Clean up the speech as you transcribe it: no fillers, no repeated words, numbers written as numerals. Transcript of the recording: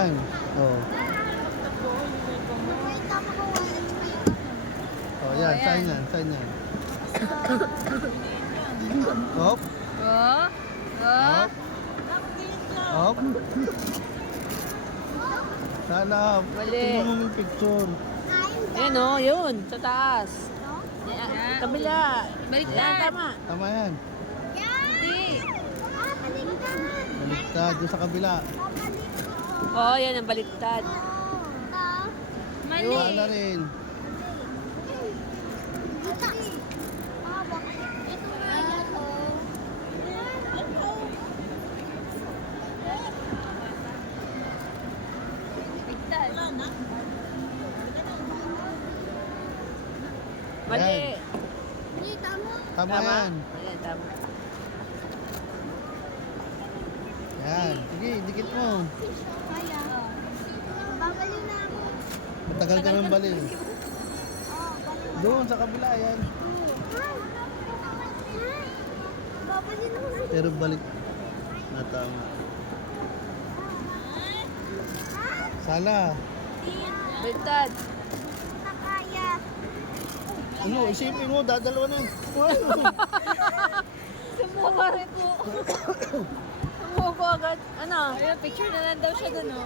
yan. Oh. Oh, yan. Sign yan. Sign yan. Hop. Oh. Oh. Hop. Sana. Mali. Tingnan mo yung picture. Yan o, yun. Sa taas. Yan. Kabila. Baliktad. Yan, tama. Tama yan. Hindi. Baliktad doon sa kabila. Oo, yan ang baliktad. Mali. Wala rin. Mali. Tama yan. Ayan, tama. Yan. Sige, dikit mo. Babaliw na ako. Matagal ka ng baliw. Doon sa kabila yan. Babaliw na ako. Pero balik. Na tama. Sala. Baliktad. Nakaya. Ano, isipin mo, dadalawa na. Sumuha ko. Sumuha ko agad. Ano? Ayun, picture na lang daw siya dun, oh.